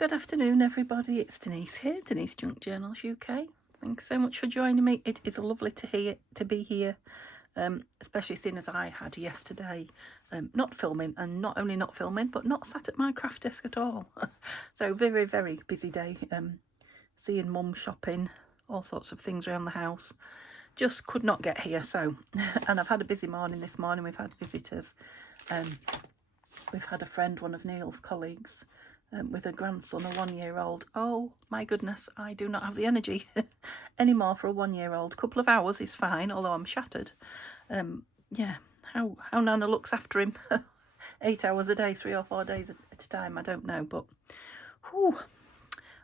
Good afternoon, everybody. It's Denise here, Denise Junk Journals UK. Thanks so much for joining me. It is lovely to be here, especially seeing as I had yesterday not filming, and not only not filming, but not sat at my craft desk at all. So very, very busy day. Seeing mum shopping, all sorts of things around the house. Just could not get here. So, and I've had a busy morning this morning. We've had visitors. We've had a friend, one of Neil's colleagues, with a grandson, a 1-year-old. Oh my goodness, I do not have the energy anymore for a 1-year-old. Couple of hours is fine, although I'm shattered. Yeah, how Nana looks after him 8 hours a day, 3 or 4 days at a time, I don't know. But whew,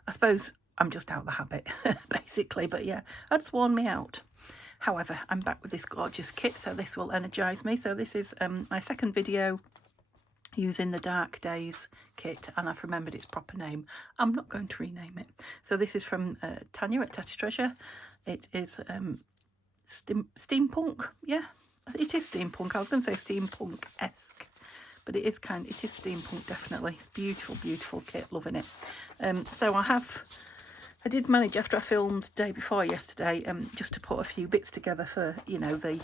I suppose I'm just out of the habit, basically. But yeah, that's worn me out. However, I'm back with this gorgeous kit, so this will energise me. So this is my second video using the Dark Days kit, and I've remembered its proper name. I'm not going to rename it. So this is from Tanya at Tatty Treasure. It is steampunk. Yeah, it is steampunk. I was going to say steampunk-esque, but it is steampunk, definitely. It's beautiful, beautiful kit. Loving it. So I did manage, after I filmed day before yesterday, just to put a few bits together for, you know, the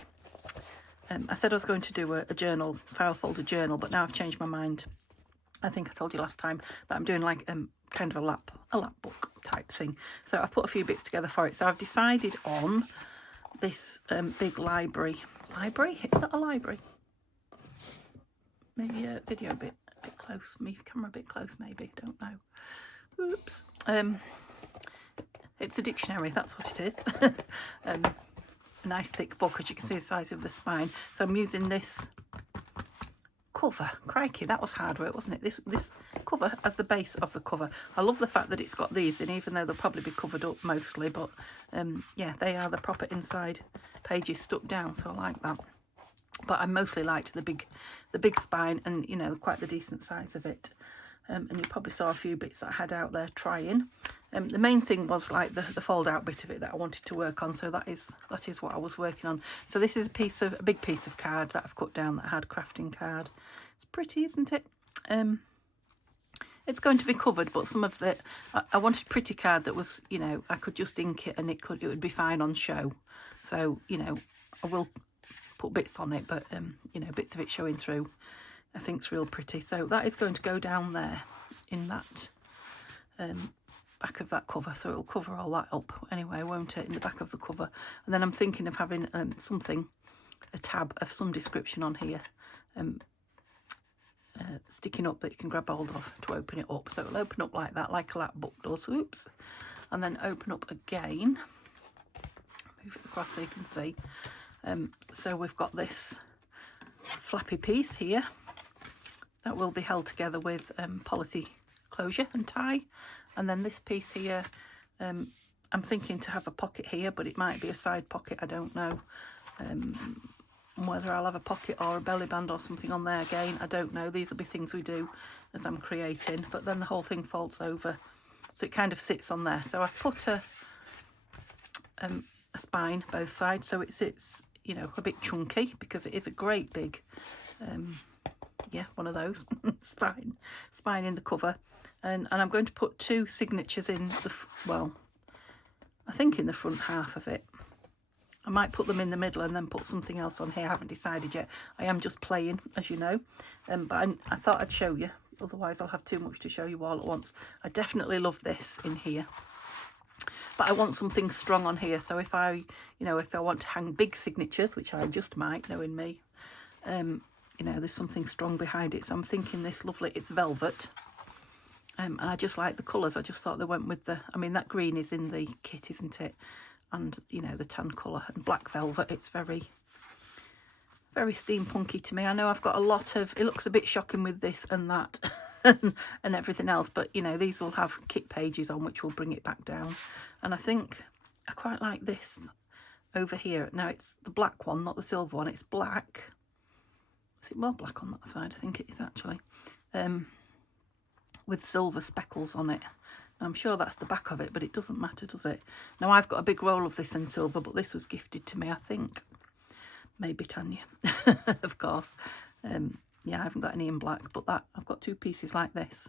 I said I was going to do a journal, file folder journal, but now I've changed my mind. I think I told you last time that I'm doing like kind of a lap book type thing. So I've put a few bits together for it. So I've decided on this big library. Library? It's not a library. Maybe a video a bit close. Me camera a bit close, maybe. Don't know. Oops. It's a dictionary. That's what it is. A nice thick book, as you can see the size of the spine. So I'm using this cover. Crikey, that was hard work, wasn't it? This cover as the base of the cover. I love the fact that it's got these in, even though they'll probably be covered up mostly, but yeah, they are the proper inside pages stuck down, so I like that. But I mostly liked the big spine, and you know, quite the decent size of it. And you probably saw a few bits that I had out there trying. The main thing was like the fold out bit of it that I wanted to work on, so that is what I was working on. So this is a big piece of card that I've cut down that had crafting card. It's pretty, isn't it? It's going to be covered, but some of I wanted pretty card that was, you know, I could just ink it and it would be fine on show. So, you know, I will put bits on it, but you know, bits of it showing through. I think it's real pretty. So that is going to go down there in that back of that cover. So it'll cover all that up anyway, won't it, in the back of the cover. And then I'm thinking of having a tab of some description on here, sticking up that you can grab hold of to open it up. So it'll open up like that, like a lap book does. Oops. And then open up again. Move it across so you can see. So we've got this flappy piece here that will be held together with policy closure and tie, and then this piece here, I'm thinking to have a pocket here, but it might be a side pocket, I don't know. Whether I'll have a pocket or a belly band or something on there again, I don't know. These will be things we do as I'm creating, but then the whole thing folds over, so it kind of sits on there. So I've put a spine both sides, so it sits, you know, a bit chunky, because it is a great big yeah, one of those spine in the cover, and I'm going to put 2 signatures in well, I think in the front half of it. I might put them in the middle and then put something else on here. I haven't decided yet. I am just playing, as you know, but I thought I'd show you, otherwise I'll have too much to show you all at once. I definitely love this in here, but I want something strong on here. So if I want to hang big signatures, which I just might, knowing me, you know, there's something strong behind it. So I'm thinking this lovely, it's velvet, and I just like the colours. I just thought they went with I mean, that green is in the kit, isn't it? And you know, the tan colour, and black velvet, it's very, very steampunky to me. I know I've got a lot of, it looks a bit shocking with this and that and everything else, but you know, these will have kit pages on, which will bring it back down. And I think I quite like this over here. Now it's the black one, not the silver one. It's black. Is it more black on that side? I think it is actually, with silver speckles on it. I'm sure that's the back of it, but it doesn't matter, does it? Now I've got a big roll of this in silver, but this was gifted to me, I think. Maybe Tanya, of course. Yeah, I haven't got any in black, but I've got 2 pieces like this.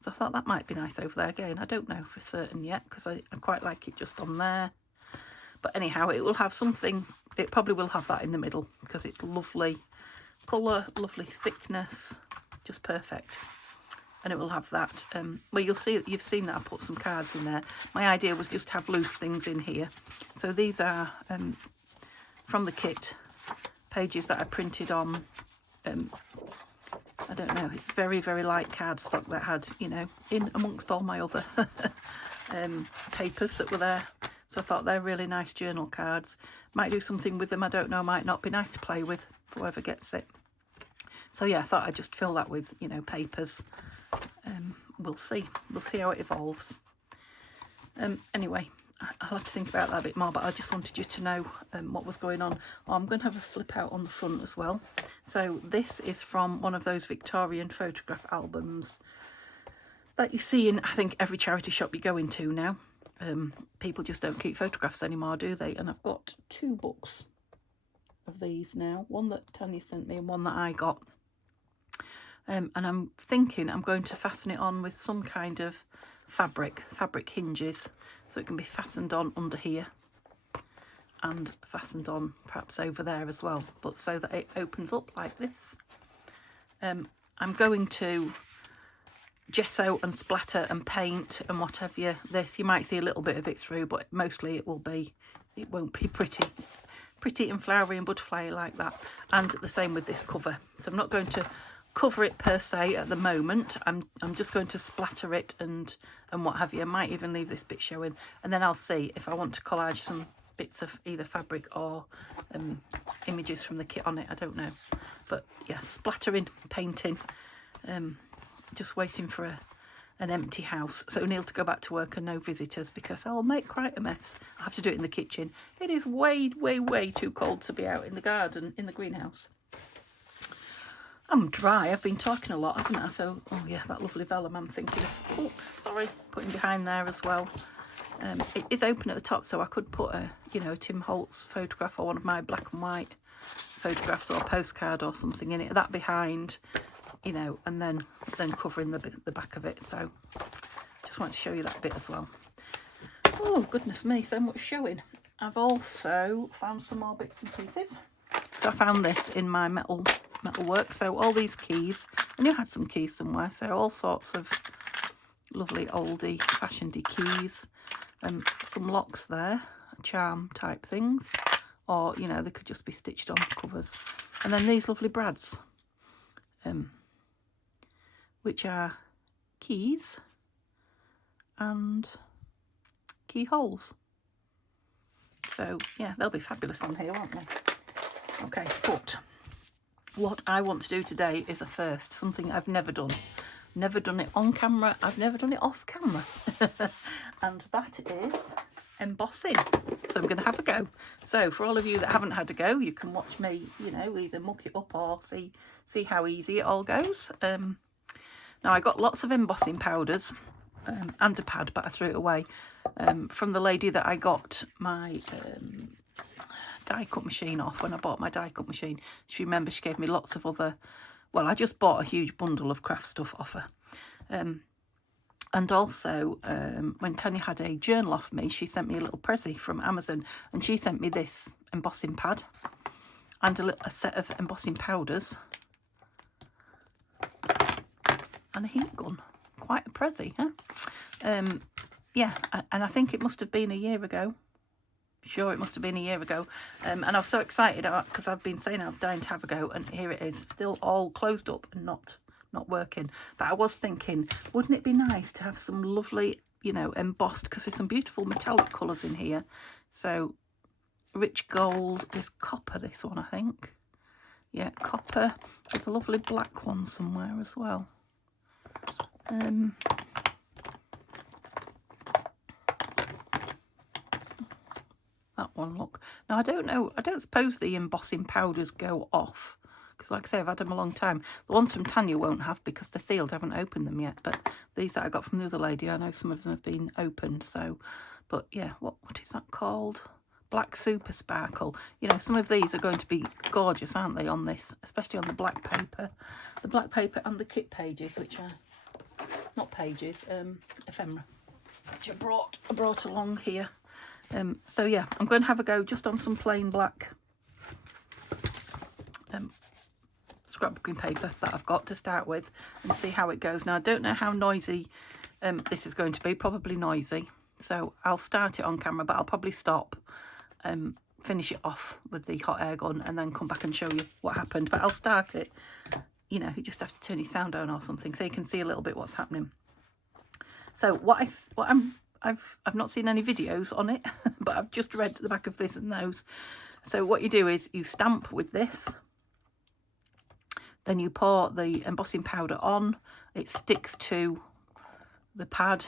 So I thought that might be nice over there. Again, I don't know for certain yet, because I quite like it just on there. But anyhow, it will have something, it probably will have that in the middle, because it's lovely colour, lovely thickness, just perfect. And it will have that, well, you've seen that I put some cards in there. My idea was just to have loose things in here. So these are from the kit, pages that I printed on, I don't know, it's very, very light cardstock that had, you know, in amongst all my other papers that were there. So I thought they're really nice journal cards. Might do something with them, I don't know, might not, be nice to play with, whoever gets it. So yeah, I thought I'd just fill that with, you know, papers. We'll see how it evolves. Anyway, I'll have to think about that a bit more, but I just wanted you to know what was going on. Oh, I'm going to have a flip out on the front as well. So this is from one of those Victorian photograph albums that you see in, I think, every charity shop you go into now. People just don't keep photographs anymore, do they? And I've got 2 books of these now, one that Tanya sent me and one that I got. And I'm thinking I'm going to fasten it on with some kind of fabric hinges, so it can be fastened on under here and fastened on perhaps over there as well, but so that it opens up like this. I'm going to gesso and splatter and paint and what have you. This, you might see a little bit of it through, but mostly it won't be pretty and flowery and butterfly like that. And the same with this cover. So I'm not going to cover it per se at the moment. I'm just going to splatter it and what have you. I might even leave this bit showing, and then I'll see if I want to collage some bits of either fabric or images from the kit on it. I don't know, but yeah, splattering, painting, just waiting for an empty house, so Neil to go back to work and no visitors, because I'll make quite a mess. I'll have to do it in the kitchen. It is way too cold to be out in the garden, in the greenhouse. I'm dry, I've been talking a lot, haven't I? So, oh yeah, that lovely vellum I'm thinking of, oops, sorry, putting behind there as well. It is open at the top, so I could put a, you know, Tim Holtz photograph or one of my black and white photographs or a postcard or something in it, that behind, you know, and then covering the back of it. So, just want to show you that bit as well. Oh, goodness me, so much showing. I've also found some more bits and pieces. So I found this in my metal work. So all these keys, I knew I had some keys somewhere, so all sorts of lovely oldie fashionedy keys, some locks there, charm type things, or you know, they could just be stitched on covers. And then these lovely brads, which are keys and keyholes. So yeah, they'll be fabulous on here, won't they? Okay, but what I want to do today is a first, something I've never done. Never done it on camera, I've never done it off camera. And that is embossing. So I'm going to have a go. So for all of you that haven't had a go, you can watch me, you know, either muck it up or see how easy it all goes. Now I got lots of embossing powders and a pad, but I threw it away from the lady that I got my die cut machine off when I bought my die cut machine. If you remember, she gave me lots of other, well, I just bought a huge bundle of craft stuff off her. And also when Tanya had a journal off me, she sent me a little prezi from Amazon, and she sent me this embossing pad and a set of embossing powders and a heat gun. Quite a prezi, huh? Yeah, and I think it must have been a year ago. Sure, it must have been a year ago. And I was so excited because I've been saying I'm dying to have a go, and here it is. It's still all closed up and not working. But I was thinking, wouldn't it be nice to have some lovely, you know, embossed, because there's some beautiful metallic colours in here. So rich gold, there's copper, this one I think. Yeah, copper. There's a lovely black one somewhere as well. That one, look. Now I don't know, I don't suppose the embossing powders go off, because like I say, I've had them a long time. The ones from Tanya won't have because they're sealed. I haven't opened them yet, but these that I got from the other lady, I know some of them have been opened. So, but yeah, what is that called? Black Super Sparkle. You know, some of these are going to be gorgeous, aren't they, on this, especially on the black paper and the kit pages, which are not pages, ephemera, which I brought along here. So yeah, I'm going to have a go just on some plain black scrapbooking paper that I've got to start with and see how it goes. Now, I don't know how noisy this is going to be, probably noisy. So I'll start it on camera, but I'll probably stop, finish it off with the hot air gun and then come back and show you what happened. But I'll start it, you know, you just have to turn your sound down or something so you can see a little bit what's happening. So I've not seen any videos on it, but I've just read the back of this and those. So what you do is you stamp with this, then you pour the embossing powder on, it sticks to the pad,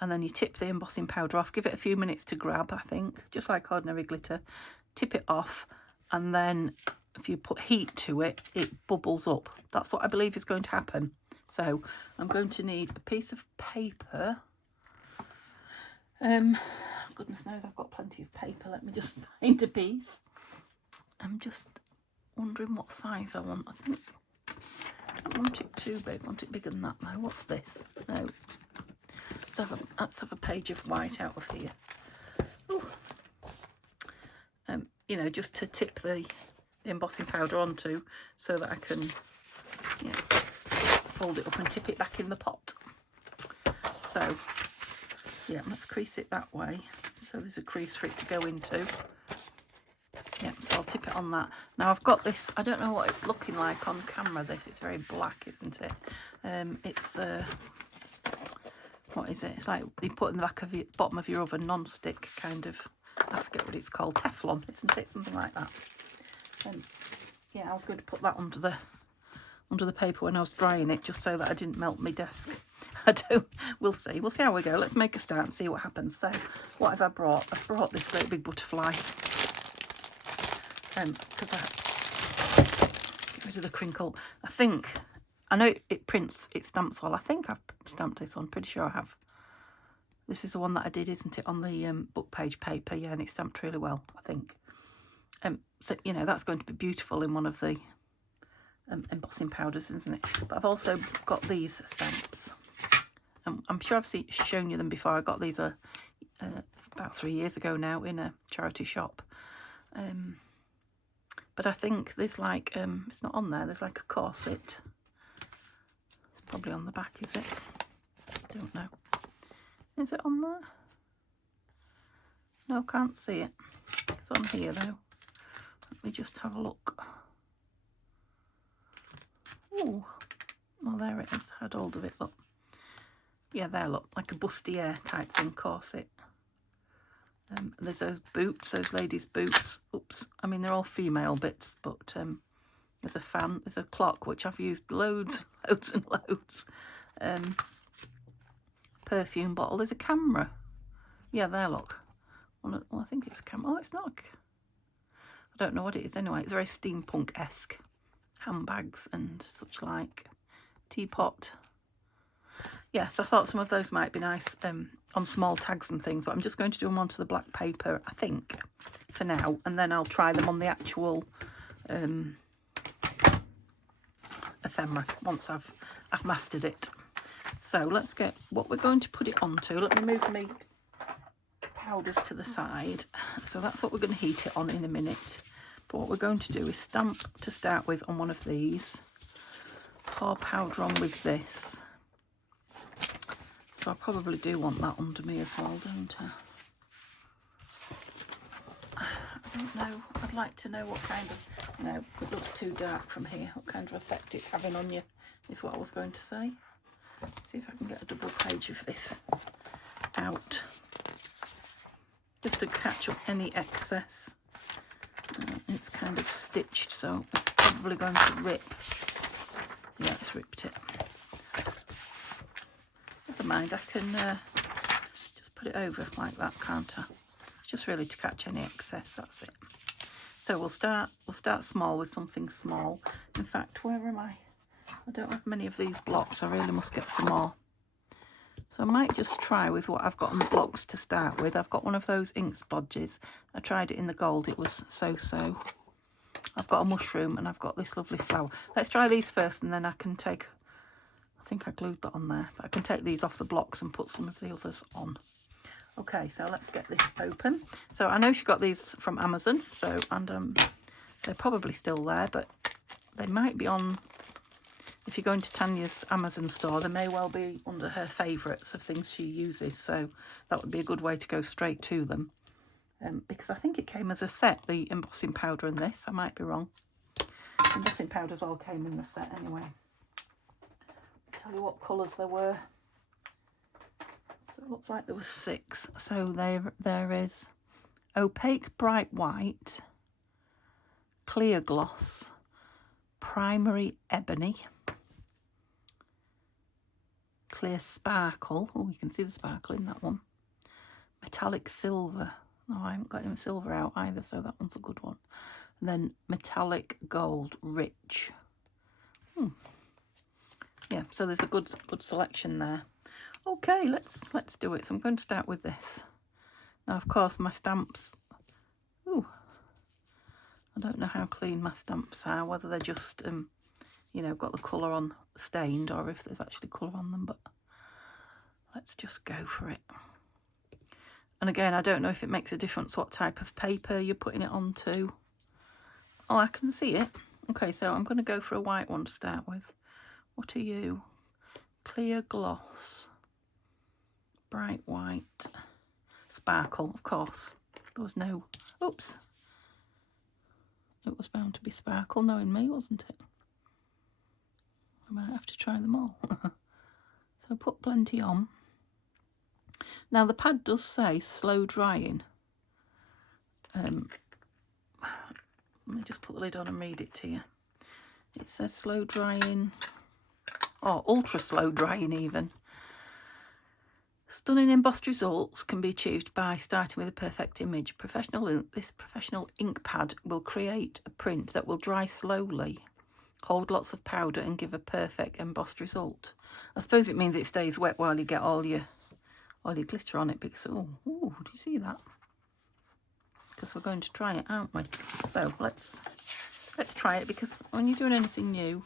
and then you tip the embossing powder off, give it a few minutes to grab, I think, just like ordinary glitter, tip it off, and then if you put heat to it, it bubbles up. That's what I believe is going to happen. So I'm going to need a piece of paper. Goodness knows I've got plenty of paper. Let me just find a piece. I'm just wondering what size I want. I think I don't want it too big. I want it bigger than that now. What's this? No. Let's have a page of white out of here. Ooh. You know, just to tip the embossing powder onto so that I can, you know, fold it up and tip it back in the pot. So yeah, let's crease it that way so there's a crease for it to go into. Yeah, so I'll tip it on that. Now I've got this, I don't know what it's looking like on camera, this, it's very black, isn't it? It's what is it? It's like you put in the back of the bottom of your oven, non-stick kind of, I forget what it's called, Teflon, isn't it? Something like that. Yeah, I was going to put that under the paper when I was drying it, just so that I didn't melt my desk. We'll see how we go. Let's make a start and see what happens. So what have I brought? I've brought this great big butterfly, because get rid of the crinkle. I know it prints, it stamps well. I think I've stamped this on, pretty sure I have. This is the one that I did, isn't it, on the book page paper? Yeah, and it stamped really well, I think. So, you know, that's going to be beautiful in one of the embossing powders, isn't it? But I've also got these stamps. I'm sure I've shown you them before. I got these about 3 years ago now in a charity shop. But I think there's like, it's not on there, there's like a corset. It's probably on the back, is it? I don't know. Is it on there? No, can't see it. It's on here though. Let me just have a look. Oh, well, there it is. I had hold of it, look. Yeah, there, look, like a bustier type thing, corset. There's those boots, those ladies' boots. Oops, I mean, they're all female bits, but there's a fan, there's a clock, which I've used loads and loads. Perfume bottle, there's a camera. Yeah, there, look. Well, I think it's a camera. Oh, it's not. I don't know what it is anyway. It's very steampunk-esque. Handbags and such like. Teapot. Yes, I thought some of those might be nice on small tags and things, but I'm just going to do them onto the black paper, I think, for now, and then I'll try them on the actual ephemera once I've mastered it. So let's get what we're going to put it onto. Let me move my powders to the side. So that's what we're going to heat it on in a minute. But what we're going to do is stamp to start with on one of these. Pour powder on with this. So I probably do want that under me as well, don't I? I don't know. I'd like to know what kind of... No, it looks too dark from here. What kind of effect it's having on you is what I was going to say. See if I can get a double page of this out. Just to catch up any excess. It's kind of stitched, so it's probably going to rip. Yeah, it's ripped it. Never mind, I can just put it over like that, can't I? It's just really to catch any excess, that's it. So we'll start small with something small. In fact, where am I? I don't have many of these blocks. I really must get some more. So I might just try with what I've got on the blocks to start with. I've got one of those ink splodges. I tried it in the gold. It was so-so. I've got a mushroom and I've got this lovely flower. Let's try these first and then I can take think I glued that on there. But I can take these off the blocks and put some of the others on. Okay, so let's get this open. So I know she got these from Amazon, so, and they're probably still there, but they might be on, if you go into Tanya's Amazon store, they may well be under her favourites of things she uses, so that would be a good way to go straight to them. Because I think it came as a set, the embossing powder and this. I might be wrong. Embossing powders all came in the set anyway. I'll tell you what colours there were. So it looks like there was 6. So there is opaque bright white, clear gloss, primary ebony, clear sparkle. Oh, you can see the sparkle in that one. Metallic silver. Oh, I haven't got any silver out either, so that one's a good one. And then metallic gold, rich. Yeah, so there's a good selection there. Okay, let's do it. So I'm going to start with this. Now, of course, my stamps. Ooh, I don't know how clean my stamps are. Whether they're just you know, got the colour on stained, or if there's actually colour on them. But let's just go for it. And again, I don't know if it makes a difference what type of paper you're putting it onto. Oh, I can see it. Okay, so I'm going to go for a white one to start with. What are you? Clear gloss. Bright white. Sparkle, of course. There was no... Oops. It was bound to be sparkle, knowing me, wasn't it? I might have to try them all. So put plenty on. Now, the pad does say slow drying. Let me just put the lid on and read it to you. It says slow drying, or ultra slow drying even. Stunning embossed results can be achieved by starting with a perfect image. This professional ink pad will create a print that will dry slowly, hold lots of powder and give a perfect embossed result. I suppose it means it stays wet while you get all your glitter on it, because, oh, do you see that? Because we're going to try it, aren't we? So let's try it, because when you're doing anything new,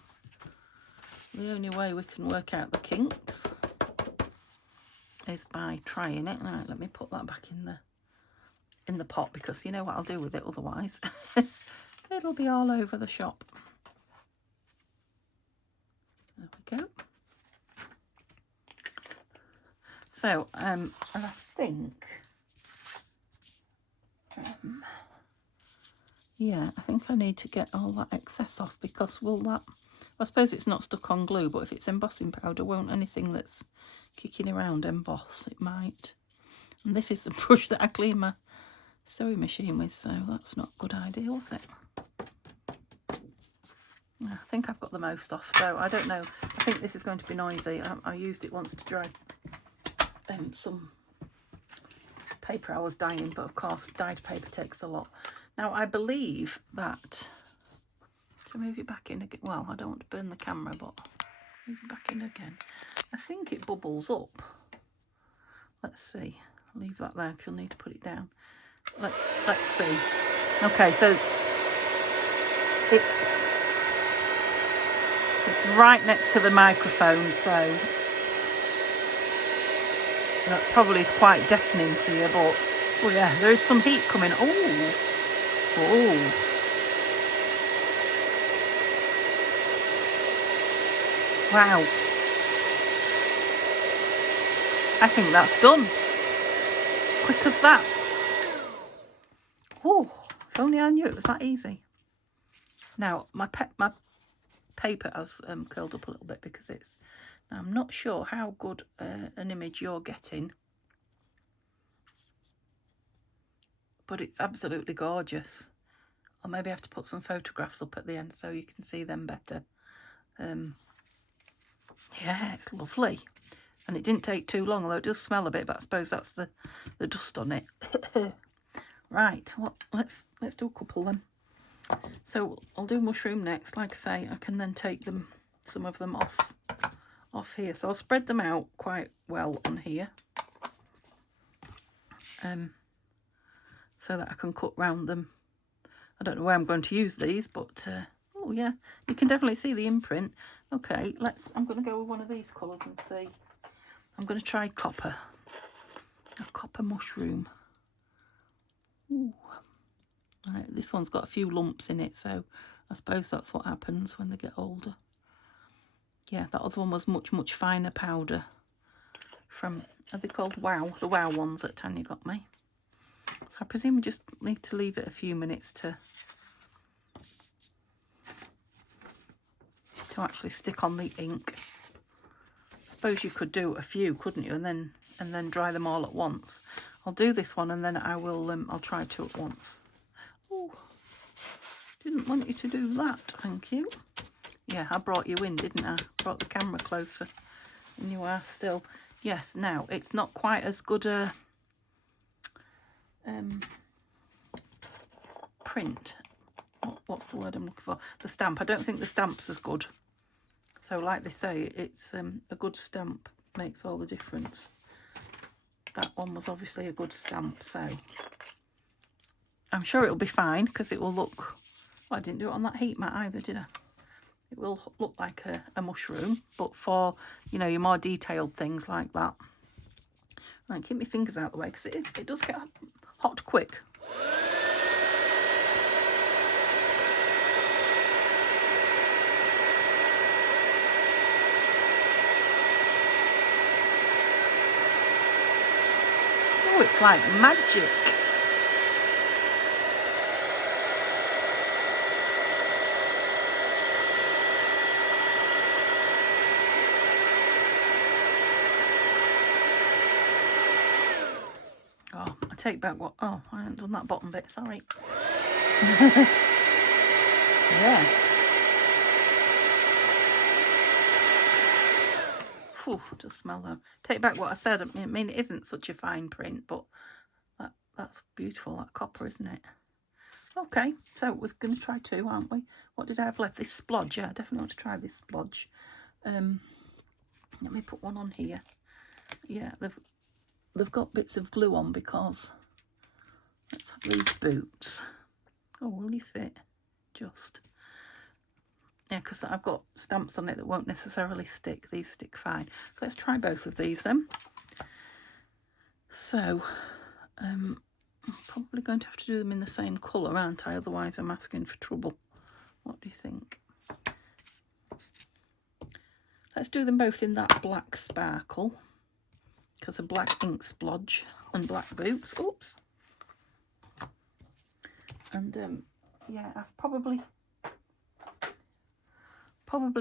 the only way we can work out the kinks is by trying it. Right, let me put that back in the pot, because you know what I'll do with it otherwise. It'll be all over the shop. There we go. So, and I think, yeah, I think I need to get all that excess off, because will that, I suppose it's not stuck on glue, but if it's embossing powder, won't anything that's kicking around emboss? It might. And this is the brush that I clean my sewing machine with, so that's not a good idea, was it? I think I've got the most off, so I don't know. I think this is going to be noisy. I used it once to dry some paper I was dyeing, but of course dyed paper takes a lot. Now I believe that, to move it back in again, well, I don't want to burn the camera, but move it back in again. I think it bubbles up. Let's see. I'll leave that there because you'll need to put it down. Let's see. Okay, so it's right next to the microphone, so that probably is quite deafening to you, but oh yeah, there is some heat coming. Oh, wow. I think that's done. Quick as that. Oh, if only I knew it was that easy. Now, my paper has curled up a little bit because it's... Now, I'm not sure how good an image you're getting, but it's absolutely gorgeous. Or maybe I have to put some photographs up at the end so you can see them better. Yeah, it's lovely. And it didn't take too long, although it does smell a bit, but I suppose that's the dust on it. Right, well, let's do a couple then. So I'll do mushroom next. Like I say, I can then take some of them off here. So I'll spread them out quite well on here. So that I can cut round them. I don't know where I'm going to use these, but Oh yeah, you can definitely see the imprint. Okay, I'm going to go with one of these colours and see. I'm going to try copper. A copper mushroom. Ooh. Right, this one's got a few lumps in it, so I suppose that's what happens when they get older. Yeah, that other one was much, much finer powder from, are they called Wow? The Wow ones that Tanya got me. So I presume we just need to leave it a few minutes to actually stick on the ink. I suppose you could do a few, couldn't you? And then dry them all at once. I'll do this one and then I will I'll try two at once. Oh, didn't want you to do that, thank you. Yeah, I brought you in, didn't I? Brought the camera closer. And you are still. Yes, now it's not quite as good a print. What's the word I'm looking for? The stamp. I don't think the stamp's as good. So like they say, it's a good stamp makes all the difference. That one was obviously a good stamp, so I'm sure it'll be fine because it will look, well, I didn't do it on that heat mat either, did I? It will look like a mushroom, but for, you know, your more detailed things like that. Right, keep my fingers out of the way because it does get hot quick. Oh, it's like magic. Oh, I take back what, oh, I haven't done that bottom bit, sorry. Yeah. Whew, just smell though. Take back what I said. I mean, it isn't such a fine print, but that's beautiful, that copper, isn't it? Okay, so we're going to try two, aren't we? What did I have left? This splodge. Yeah, I definitely want to try this splodge. Let me put one on here. Yeah, they've got bits of glue on because let's have these boots. Oh, will you fit? Just. Yeah, because I've got stamps on it that won't necessarily stick. These stick fine. So let's try both of these then. So, I'm probably going to have to do them in the same colour, aren't I? Otherwise I'm asking for trouble. What do you think? Let's do them both in that black sparkle. Because a black ink splodge and black boots. Oops. And yeah, I've probably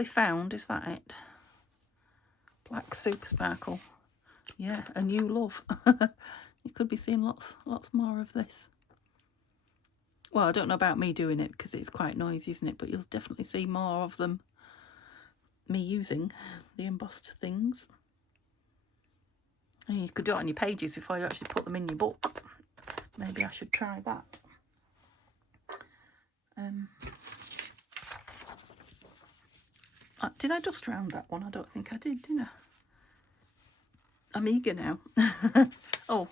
found, is that it? Black super sparkle. Yeah, a new love. You could be seeing lots more of this. Well, I don't know about me doing it because it's quite noisy, isn't it? But you'll definitely see more of them. Me using the embossed things. And you could do it on your pages before you actually put them in your book. Maybe I should try that. Did I dust round that one? I don't think I did I? I'm eager now. Oh,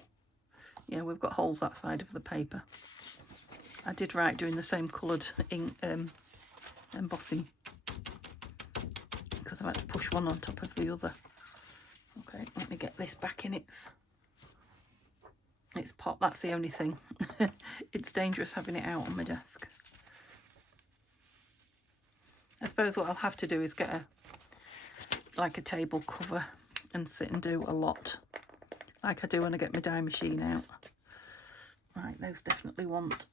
yeah, we've got holes that side of the paper. I did right doing the same coloured ink embossing because I've had to push one on top of the other. Okay, let me get this back in its pot. That's the only thing. It's dangerous having it out on my desk. I suppose what I'll have to do is get a table cover and sit and do a lot like I do when I get my die machine out. Right, those definitely want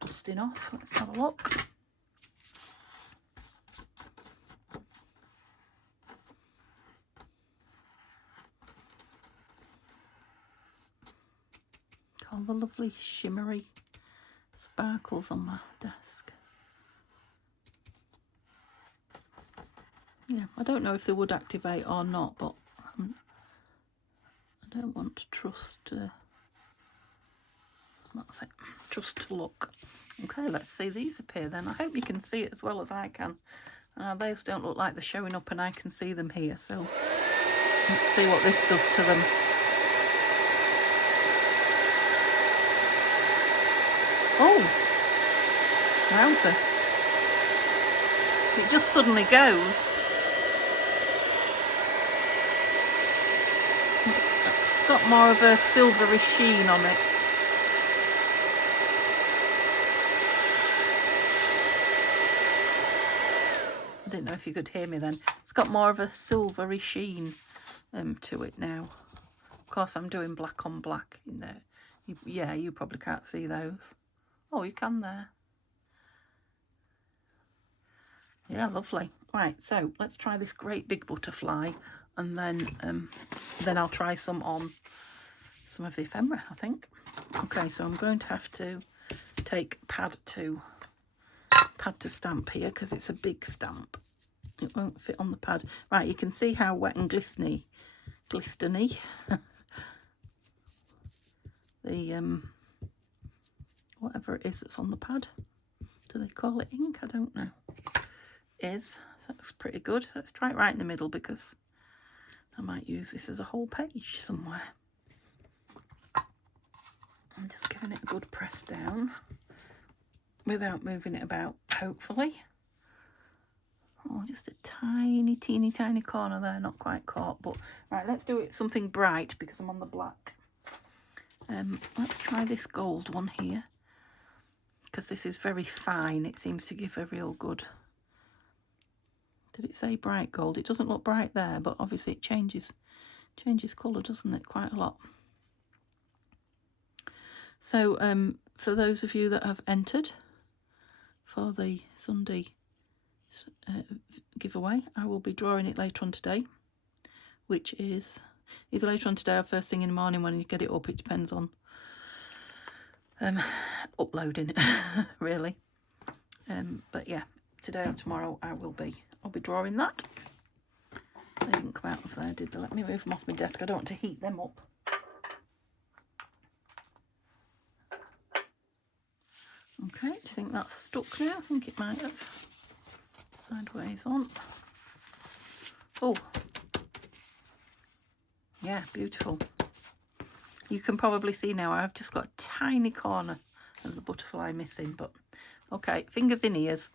dusting off. Let's have a look. All the lovely shimmery sparkles on my desk. Yeah, I don't know if they would activate or not, but I don't want to trust. That's it. Trust to look. Okay, let's see these appear then. I hope you can see it as well as I can. Those don't look like they're showing up and I can see them here. So let's see what this does to them. Oh, wowzer. It just suddenly goes. It's got more of a silvery sheen on it. I didn't know if you could hear me then. It's got more of a silvery sheen to it now. Of course, I'm doing black on black in there. Yeah, you probably can't see those. Oh, you can there. Yeah, lovely. Right, so let's try this great big butterfly, and then I'll try some on some of the ephemera, I think. Okay, so I'm going to have to take pad to stamp here because it's a big stamp. It won't fit on the pad. Right, you can see how wet and glistening the whatever it is that's on the pad. Do they call it ink? I don't know. Is. That looks pretty good. Let's try it right in the middle because I might use this as a whole page somewhere. I'm just giving it a good press down without moving it about, hopefully. Oh, just a tiny, teeny, tiny corner there, not quite caught. But right, let's do it something bright because I'm on the black. Let's try this gold one here because this is very fine. It seems to give a real good. Did it say bright gold? It doesn't look bright there, but obviously it changes colour, doesn't it? Quite a lot. So for those of you that have entered for the Sunday giveaway, I will be drawing it later on today, which is either later on today or first thing in the morning when you get it up. It depends on uploading it, really. But yeah, today or tomorrow I'll be drawing that. They didn't come out of there, did they? Let me move them off my desk. I don't want to heat them up. Okay, do you think that's stuck now? I think it might have. Sideways on. Oh, yeah, beautiful. You can probably see now I've just got a tiny corner of the butterfly missing, but okay, fingers in ears.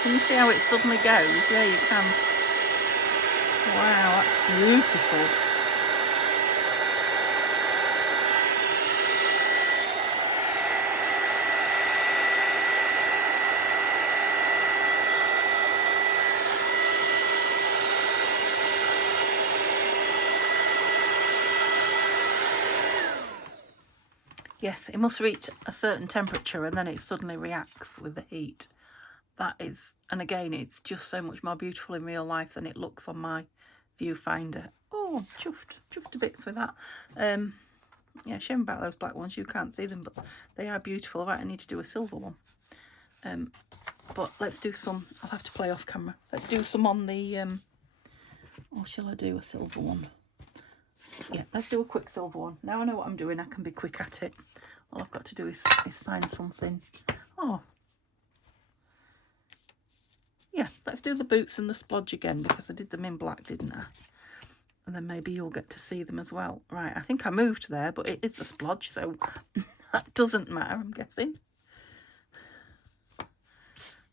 Can you see how it suddenly goes? Yeah, you can. Wow, that's beautiful. Yes, it must reach a certain temperature and then it suddenly reacts with the heat. That is, and again, it's just so much more beautiful in real life than it looks on my viewfinder. Oh, chuffed to bits with that. Yeah, shame about those black ones. You can't see them, but they are beautiful. Right, I need to do a silver one. But let's do some. I'll have to play off camera. Let's do some on the. Or shall I do a silver one? Yeah, let's do a quick silver one. Now I know what I'm doing. I can be quick at it. All I've got to do is find something. Oh. Yeah, let's do the boots and the splodge again because I did them in black, didn't I? And then maybe you'll get to see them as well. Right, I think I moved there, but it is the splodge, so that doesn't matter, I'm guessing.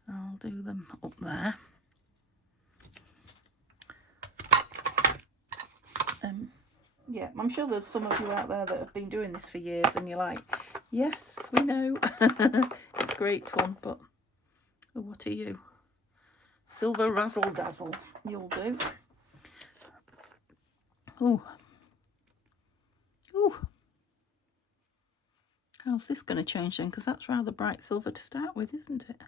I'll do them up there. Yeah, I'm sure there's some of you out there that have been doing this for years and you're like, yes, we know. It's great fun, but what are you? Silver razzle dazzle, you'll do. Ooh. Ooh. How's this going to change then? Because that's rather bright silver to start with, isn't it?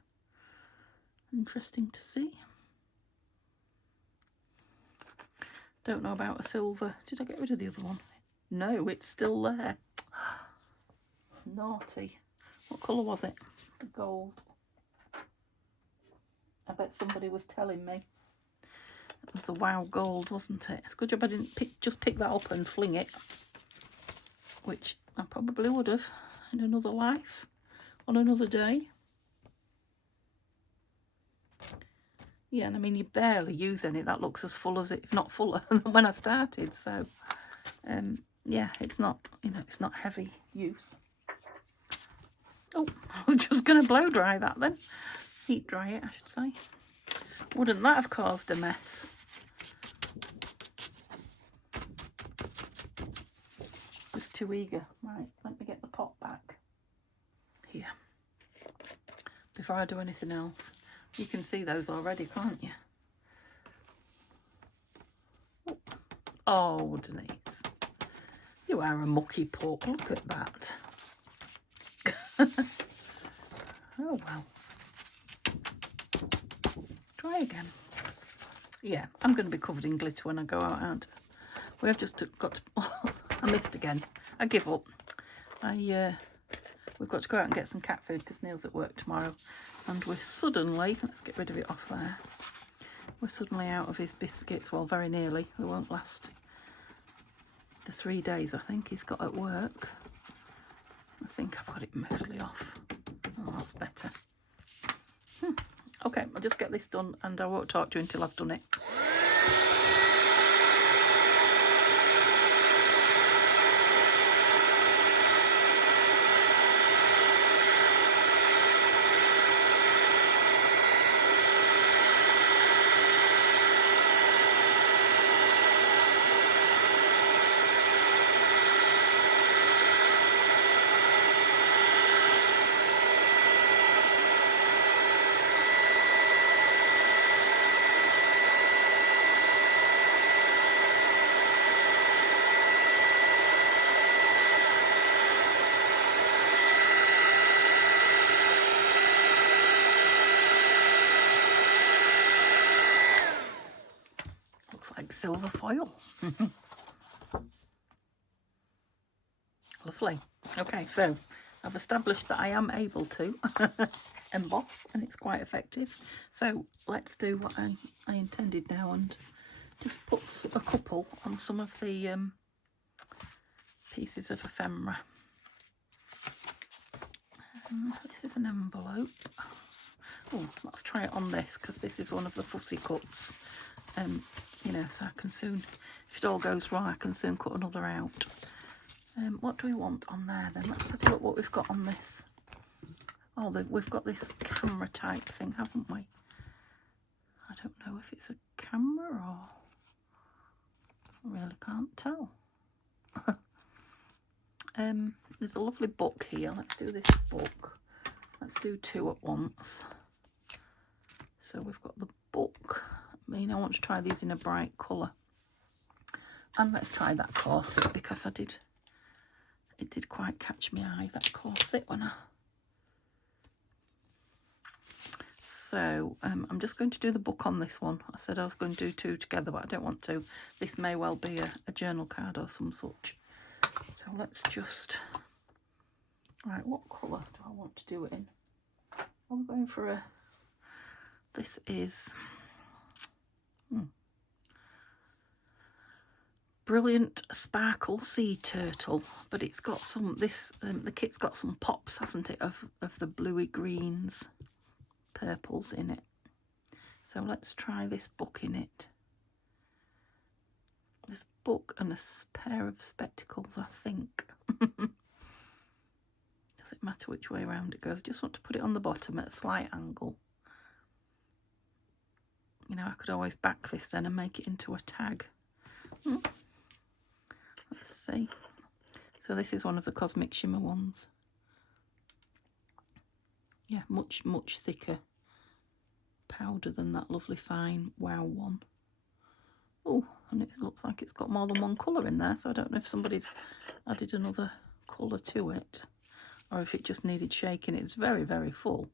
Interesting to see. Don't know about a silver. Did I get rid of the other one? No, it's still there. Naughty. What colour was it? The gold. I bet somebody was telling me. It was the Wow Gold, wasn't it? It's a good job I didn't just pick that up and fling it. Which I probably would have. in another life, on another day. Yeah, and I mean, you barely use any. That looks as full as it, if not fuller than when I started. So, yeah, it's not, you know, it's not heavy use. Oh, I was just going to blow dry that then. Heat dry it, I should say. Wouldn't that have caused a mess? Just too eager. Right, let me get the pot back. Here. Before I do anything else. You can see those already, can't you? Oh, Denise. You are a mucky pup. Look at that. Oh, well. Try again. Yeah, I'm going to be covered in glitter when I go out, aren't I? We have just got to... Oh, I missed again. I give up. We've got to go out and get some cat food because Neil's at work tomorrow. And we're suddenly... Let's get rid of it off there. We're suddenly out of his biscuits. Well, very nearly. They won't last the 3 days, I think, he's got at work. I think I've got it mostly off. Oh, that's better. Okay, I'll just get this done and I won't talk to you until I've done it. Like silver foil. Lovely. Okay, so I've established that I am able to emboss and it's quite effective. So let's do what I intended now and just put a couple on some of the pieces of ephemera. This is an envelope. Oh, let's try it on this because this is one of the fussy cuts. You know, so I can soon, if it all goes wrong, I can soon cut another out. What do we want on there then? Let's have a look what we've got on this. Oh, we've got this camera type thing, haven't we? I don't know if it's a camera or... I really can't tell. There's a lovely book here. Let's do this book. Let's do two at once. So we've got the book. I mean, I want to try these in a bright colour. And let's try that corset because it did quite catch my eye, that corset when I... So I'm just going to do the book on this one. I said I was going to do two together, but I don't want to. This may well be a journal card or some such. So let's just... Right, what colour do I want to do it in? I'm going for a... This is... Brilliant Sparkle Sea Turtle, but it's got some... This the kit's got some pops, hasn't it, of the bluey greens, purples in it. So let's try this book in it. This book and a pair of spectacles, I think. Doesn't matter which way around it goes. I just want to put it on the bottom at a slight angle. You know, I could always back this then and make it into a tag. Let's see. So this is one of the Cosmic Shimmer ones. Yeah, much thicker powder than that lovely fine Wow one. Oh, and it looks like it's got more than one colour in there, so I don't know if somebody's added another colour to it or if it just needed shaking. It's very, very full.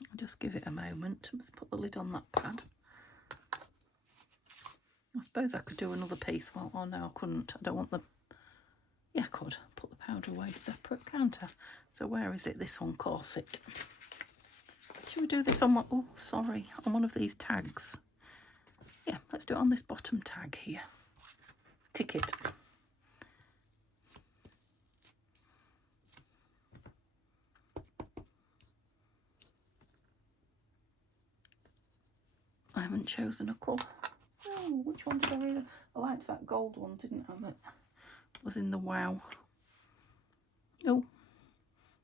I'll just give it a moment. Let's put the lid on that pad. I suppose I could do another piece. Well, oh no, I couldn't. I don't want the... Yeah, I could. Put the powder away separate, can't I? So where is it? This one, corset. Should we do this on one... Oh, sorry. On one of these tags. Yeah, let's do it on this bottom tag here. Ticket. haven't chosen a colour. Oh, which one did I really? I liked that gold one, didn't I? That was in the Wow. Oh,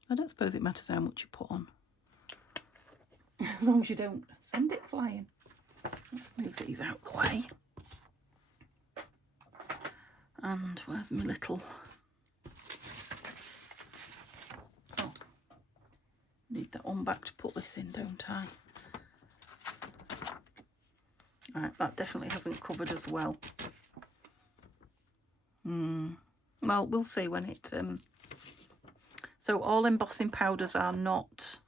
I don't suppose it matters how much you put on, as long as you don't send it flying. Let's move these out the way. And where's my little? Oh, need that one back to put this in, don't I? Right, that definitely hasn't covered as well. Well, we'll see when it... So all embossing powders are not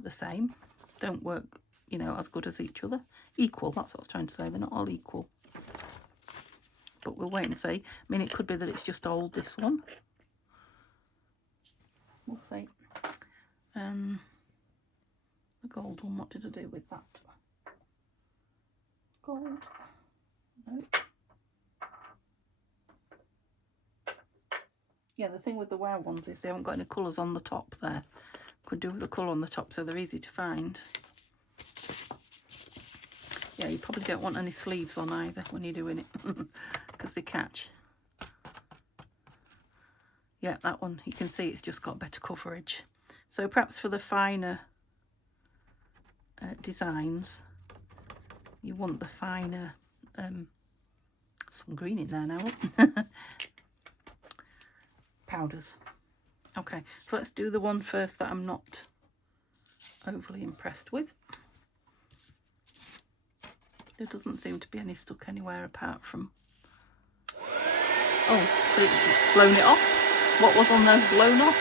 the same. Don't work, you know, as good as each other. Equal, that's what I was trying to say. They're not all equal. But we'll wait and see. I mean, it could be that it's just old, this one. We'll see. The gold one, what did I do with that? Gold. No. Yeah, the thing with the Wow ones is they haven't got any colours on the top there. Could do with a colour on the top so they're easy to find. Yeah, you probably don't want any sleeves on either when you're doing it because they catch. Yeah, that one, you can see it's just got better coverage. So perhaps for the finer designs, you want the finer, some green in there now, powders. Okay, so let's do the one first that I'm not overly impressed with. There doesn't seem to be any stuck anywhere apart from... Oh, so it's blown it off. What was on there's blown off.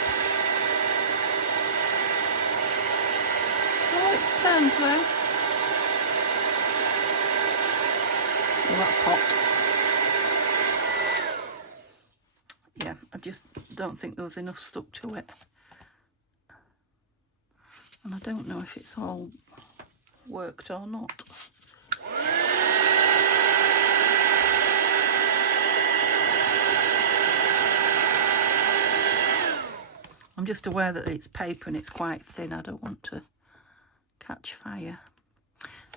Oh, it's turned though. Well, that's hot. Yeah, I just don't think there was enough stuck to it. And I don't know if it's all worked or not. I'm just aware that it's paper and it's quite thin. I don't want to catch fire.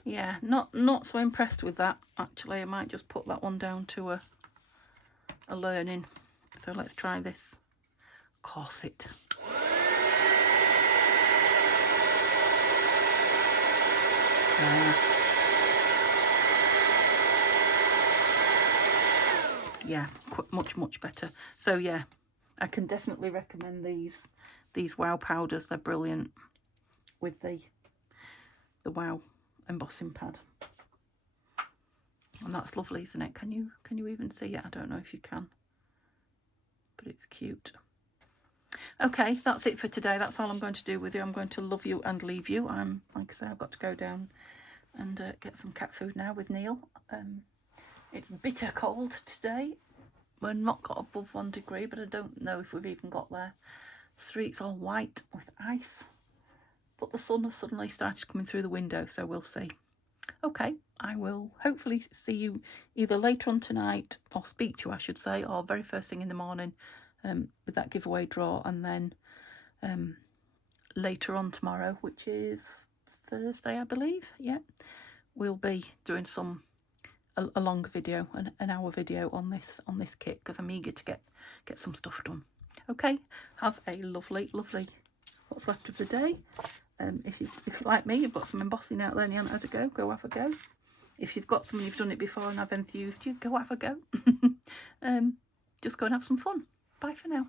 Yeah, not so impressed with that actually. I might just put that one down to a learning. So let's try this corset. Yeah, much better. So yeah, I can definitely recommend these Wow powders. They're brilliant with the Wow embossing pad. And that's lovely, isn't it? Can you even see it? I don't know if you can, but it's cute. Okay, that's it for today. That's all I'm going to do with you. I'm going to love you and leave you. Like I say, I've got to go down and get some cat food now with Neil. It's bitter cold today. We're not got above 1 degree, but I don't know if we've even got there. Streets all white with ice, but the sun has suddenly started coming through the window, so we'll see. Okay, I will hopefully see you either later on tonight, or speak to you I should say, or very first thing in the morning with that giveaway draw, and then later on tomorrow, which is Thursday I believe, yeah, we'll be doing a longer video, an hour video on this kit, because I'm eager to get some stuff done. Okay, have a lovely what's left of the day. If you like me, you've got some embossing out there and you haven't had a go have a go. If you've got someone you've done it before and I've enthused you, go have a go. Just go and have some fun. Bye for now.